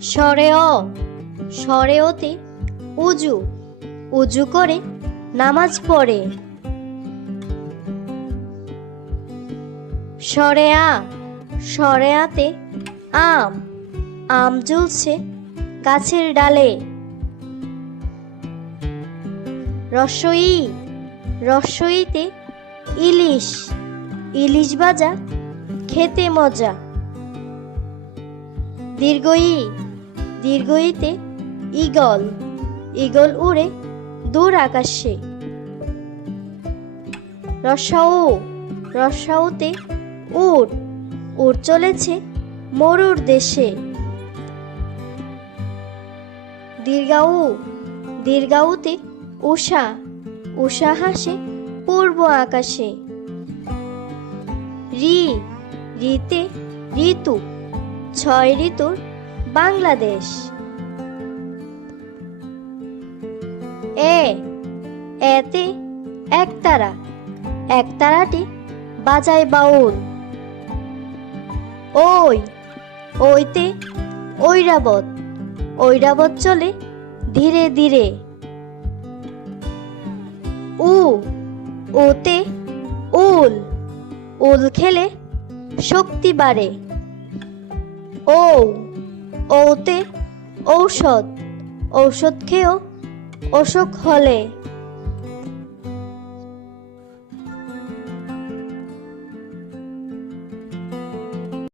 স্বরে অ, স্বরে ওতে উজু, উজু করে নামাজ পড়ে। স্বরে আ, স্বরে আতে আম, আম ঝুলছে গাছের ডালে। রস্বই ই, রস্বইতে ইলিশ, ইলিশ ভাজা খেতে মজা। দীর্ঘই ই, দীর্ঘইতে ঈগল, ঈগল উড়ে দূর আকাশে। রস্যৌ, রস্যৌতে উট, উট চলেছে মরুর দেশে। দীর্ঘাউ, দীর্ঘাউতে উষা, উষা হাসে পূর্ব আকাশে। রি, রিতে ঋতু, ছয় ঋতুর বাংলাদেশ। এ, এতে একতারা, একতারাটি বাজায় বাউল। ওই, ওইতে ঐরাবত, ঐরাবত চলে ধীরে ধীরে। উ, ওতে উল, উল খেলে শক্তি বাড়ে। ও, ওতে ঔষধ, ঔষধ খেয়েও অসুখ হলে।